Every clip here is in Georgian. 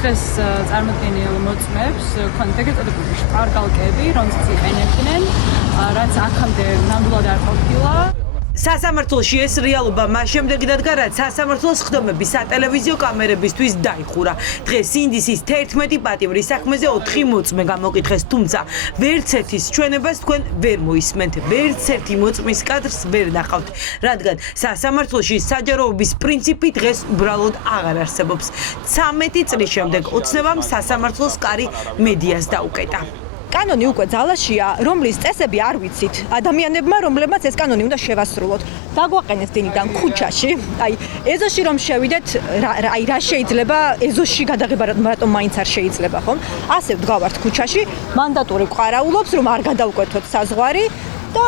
დღეს წარმოდგენილ მოწმეებს ქონდათ ეგრეთებული შპარგალკები, რომელსაც იყენებდნენ, რაც აქამდე ნამდვილად არ ყოფილა. სასამართლოში ეს რეალობა მას შემდეგ დადგა, რაც სასამართლოს ხდომები სატელევიზიო კამერებისთვის დაიხურა. დღეს ინდისის 11 პატიმრის საქმეზე 4 მოწმე გამოკითხეს, თუმცა ვერც ერთის ჩვენებას თქვენ ვერ მოისმენთ, ვერც ერთი მოწმის კადრს ვერ ნახავთ, რადგან სასამართლოში საჯაროობის პრინციპი დღეს უბრალოდ აღარ არსებობს. 13 წლის შემდეგ ოცნებამ სასამართლოს კარი მედიას დაუკეტა. კანონი უკვე ძალაშია, რომლის წესები არ ვიცით. ადამიანებმა, რომლებმაც ეს კანონი უნდა შევასრულოთ. დაგვაყენეს დინიდან ქუჩაში. აი, ეზოში რომ შევიდეთ, რა შეიძლება ეზოში გადაღება რატომ მაინც არ შეიძლება, ხომ? ასე ვდგავართ ქუჩაში, მანდატური ყვარაულობს, რომ არ გადავკვეთოთ საზღვარი. და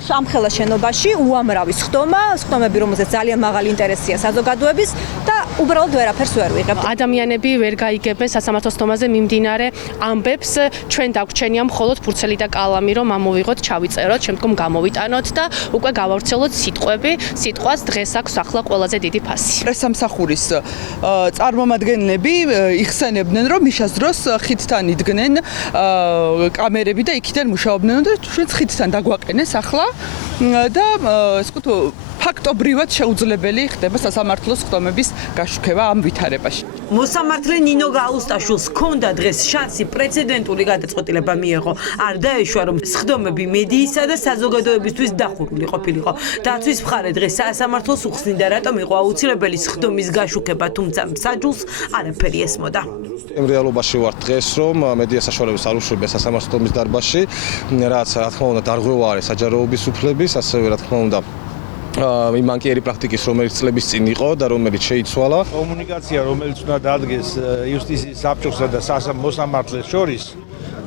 სამხელა შენობაში უამრავი ხდომები, რომელზეც ძალიან მაღალი ინტერესია საზოგადოების და უბრალოდ ვერაფერს ვერ ვიღებთ. ადამიანები ვერ გაიგებენ სასამართლოს ხდომაზე მიმდინარე ამბებს, ჩვენ დაგვრჩენია მხოლოდ ფურცელი და კალამი, რომ ამოვიღოთ, ჩავიწეროთ, შემდგომ გამოვიტანოთ და უკვე გავავრცელოთ სიტყვები. სიტყვას დღეს აქვს ახლა ყველაზე დიდი ფასი. პრესამსახურის წარმომადგენლები იხსენებდნენ, რომ მიშას დროს ხიდთან იდგნენ კამერები და იქიდან მუშაობდნენ და ჩვენც ხიდთან გვაყენეს ახლა და ეს ვთქვათ ფაქტობრივად შეუძლებელი ხდება სასამართლოს ხდომების გაშუქება ამ ვითარებაში. მოსამართლე ნინო გაუსტაშვილს ჰქონდა დღეს შანსი პრეცედენტული გადაწყვეტილება მიეღო. არ დაეშვა, რომ ხდომები მედიისა და საზოგადოებისთვის დახურული ყოფილიყო. დაცვის მხარე დღეს სასამართლოს უხსნიდა, რატომ იყო აუცილებელი ხდომის გაშუქება, თუმცა მსაჯულს არაფერი ესმოდა. რეალობაში ვარ დღეს, რომ მედია საშუალებას არ უშუქება სასამართლოს დარბაზში, რაც რა თქმა უნდა დარღვევა არის საჯაროობის უფლების, ასევე რა თქმა უნდა იმ ბანკიერი პრაქტიკის, რომელიც წლების წინ იყო და რომელიც შეიცვალა. კომუნიკაცია, რომელიც უნდა დადგეს იუსტიციის საბჭოსა და მოსამართლეს შორის,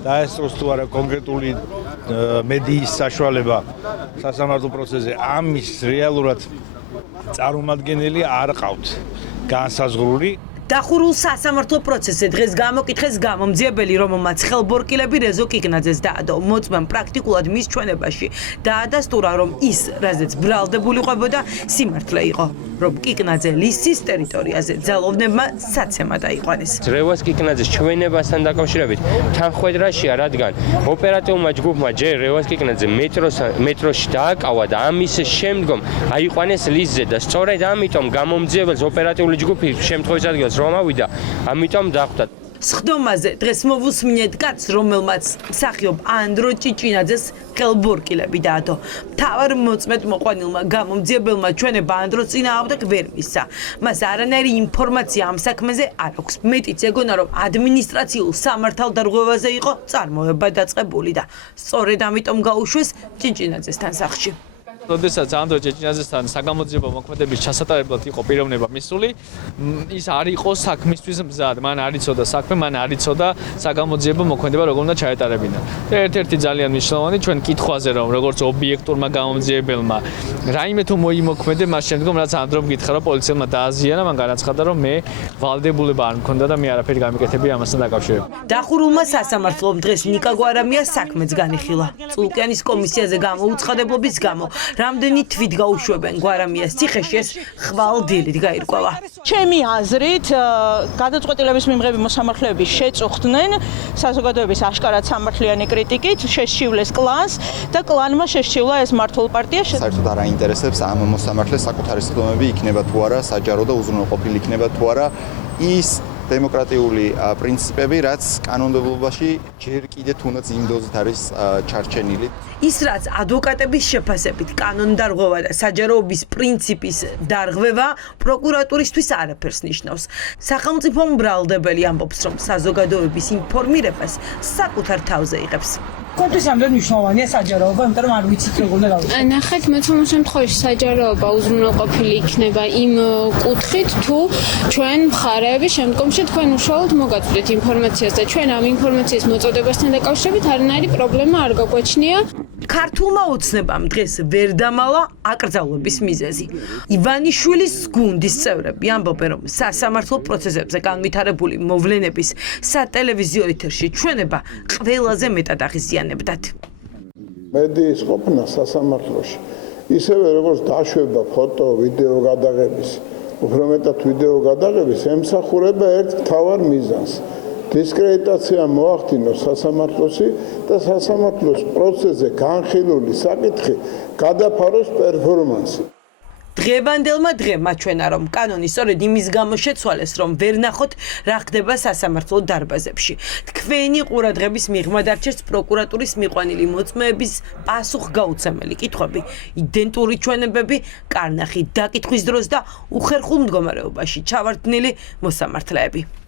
დაესწროს თუ არა კონკრეტული მედიის საშუალება სასამართლო პროცესზე, ამის რეალურად წარმომადგენელი არ ყავთ განსაზღვრული. დახურულ სასამართლო პროცესზე დღეს გამოკითხეს გამომძიებელი, რომელმაც ხელბორკილები რეზო კიკნაძეს დაადო. მოწმემ პრაქტიკულად მის ჩვენებაში დაადასტურა, რომ ის, რაზეც ბრალდებულიყებოდა, სიმართლე იყო, რომ კიკნაძე ლისის ტერიტორიაზე ძალოვნებმა საცემა დაიყვანეს. რევას კიკნაძეს ჩვენებასთან დაკავშირებით თანხმედრაშია, რადგან ოპერატიულმა ჯგუფმა ჯერ რევას კიკნაძე მეტროში დააკავა და ამის შემდგომ აიყვანეს ლისზე და სწორედ ამიტომ გამომძიებელს ოპერატიული ჯგუფი შემთხვევის ადგილს რომ ავიდა, ამიტომ დახვდა. სხდომაზე დღეს მოვუსმინეთ კაცს, რომელმაც მსახიობ ანდრო ჭიჭინაძეს ხელბორკილები დაადო. მთავარ მოწმედ მოყვანილმა გამომძიებელმა ჩვენება ანდროს წინააღმდეგ ვერ მისცა. მას არანაირი ინფორმაცია ამ საქმეზე არ აქვს. მეტიც ეგონა, რომ ადმინისტრაციულ სამართალდარღვევაზე იყო წარმოება დაწყებული და სწორედ ამიტომ გაუშვეს ჭიჭინაძესთან სახლში. როდესაც ანდრო ჭიჭინაძესთან საგამოძიებო მოქმედების ჩასატარებლად იყო პიროვნება მისული, ის არ იყო საქმისთვის მზად, მან არ იცოდა საქმე, მან არ იცოდა საგამოძიებო მოქმედება როგორ უნდა ჩაეტარებინა. და ერთ-ერთი ძალიან მნიშვნელოვანი ჩვენ კითხვაზე, რომ როგორც ობიექტურმა გამომძიებელმა რაიმე თუ მოიმოქმედე, მას შემდგომ რაც ანდრომ გითხრა, რომ პოლიციელმა დააზიანა, მან განაცხადა, რომ მე ვალდებულება არ მქონდა და მე არაფერი გამიკეთებია ამასთან დაკავშირებით. დახურულმა სასამართლომ დღეს ნიკა გვარამიას საქმეც განიხილა. წულკიანის კომისიაზე გამოუცხადებლობის გამო რამდენი თვით გაუშვებენ გვარამიას ციხეში, ეს ხვალდილით გაირკვევა. ჩემი აზრით, გადაწყვეტილების მიმღები მოსამართლეები შეწუხდნენ საზოგადოების აშკარად სამართლიანი კრიტიკით, შეშივლეს კლანს და კლანმა შეშივლა ეს მართულ პარტია. საერთოდ არ აინტერესებს ამ მოსამართლეს საკუთარი სხდომები იქნება თუ არა საჯარო და უზრუნველყოფილი იქნება თუ არა ის დემოკრატიული პრინციპები, რაც კანონმდებლობაში ჯერ კიდევ თუნდაც იმ დოზით არის ჩარჩენილი. ის რაც ადვოკატების შეფასებით კანონდარღვევა და საჯაროობის პრინციპის დარღვევა პროკურატურისთვის არაფერს ნიშნავს. სახელმწიფო მბრალდებელი ამბობს, რომ საზოგადოების ინფორმირებას საკუთარ თავზე იღებს. კონკრეტულად რამდენი მნიშვნელოვანია საჯაროობა, იმიტომ რომ არ ვიცით როგორ უნდა გავაკეთოთ. ნახეთ, მოცემულ შემთხვევაში საჯაროობა უზრუნველყოფილი იქნება იმ კუთხით, თუ ჩვენ მხარეები შემდგომში თქვენ უშუალოდ მოგაწვდით ინფორმაციას და ჩვენ ამ ინფორმაციის მოწოდებასთან დაკავშირებით არანაირი პრობლემა არ გაგვაჩნია. ქართულმა ოცნებამ დღეს ვერ დამალა აკრძალვების მიზეზი. ივანიშვილის გუნდის წევრები ამბობენ, რომ სასამართლო პროცესებზე განვითარებული მოვლენების სატელევიზიო ეთერში ჩვენება ყველაზე მეტად აღიზიანებდათ. მედიის ყოფნა სასამართლოში ისევე როგორც დაშვება ფოტო, ვიდეო გადაღების უფრო მეტად ვიდეო გადაღების ემსახურება ერთ მთავარ მიზანს. დისკრედიტაცია მოახდინოს სასამართლოში და სასამართლოს პროცესზე განხილული საკითხი გადაფაროს პერფორმანსი. დღევანდელმა დღემ აჩვენა, რომ კანონი სწორედ იმის გამო შეცვალეს, რომ ვერ ნახოთ რა ხდება სასამართლო დარბაზებში. თქვენი ყურადღების მიღმა დარჩეს პროკურატურის მიყვანილი მოწმეების პასუხგაუცემელი კითხვები, იდენტური ჩვენებები, კარნახი დაკითხვის დროს და უხერხულ მდგომარეობაში ჩავარდნილი მოსამართლეები.